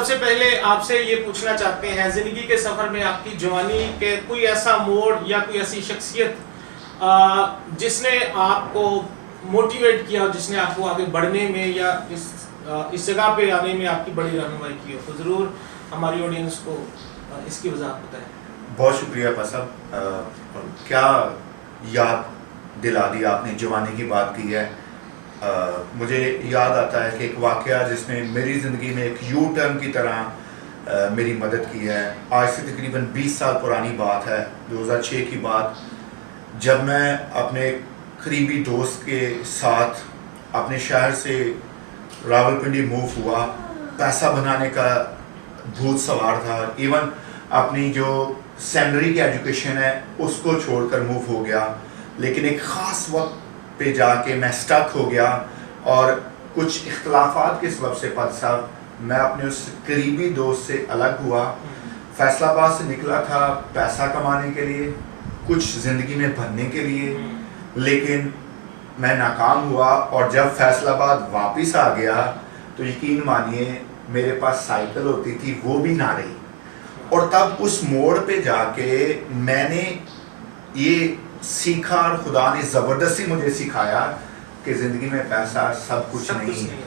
सबसे पहले आपसे ये पूछना चाहते हैं, जिंदगी के सफर में आपकी जवानी के कोई ऐसा मोड़ या कोई ऐसी शख्सियत जिसने आपको मोटिवेट किया, जिसने आपको आगे बढ़ने में या इस जगह पे आने में आपकी बड़ी रहनुमाई की हो, तो ज़रूर हमारी ऑडियंस को इसकी वजह बताएं। बहुत शुक्रिया साहब, क्या याद दिला दी आपने, जवानी की बात की है। मुझे याद आता है कि एक वाक़या जिसने मेरी ज़िंदगी में एक यू टर्न की तरह मेरी मदद की है। आज से तकरीबन 20 साल पुरानी बात है, 2006 की बात, जब मैं अपने करीबी दोस्त के साथ अपने शहर से रावलपिंडी मूव हुआ। पैसा बनाने का भूत सवार था, इवन अपनी जो सेकेंडरी की एजुकेशन है उसको छोड़कर मूव हो गया। लेकिन एक ख़ास वक्त पे जाके मैं स्टक हो गया और कुछ इख्तलाफात के सबब से पद साहब मैं अपने उस करीबी दोस्त से अलग हुआ। फैसलाबाद से निकला था पैसा कमाने के लिए, कुछ ज़िंदगी में बनने के लिए, लेकिन मैं नाकाम हुआ। और जब फैसलाबाद वापस आ गया तो यकीन मानिए मेरे पास साइकिल होती थी वो भी ना रही। और तब उस मोड़ पे जाके मैंने ये सीखा और खुदा ने ज़बरदस्ती मुझे सिखाया कि ज़िंदगी में पैसा सब कुछ नहीं है।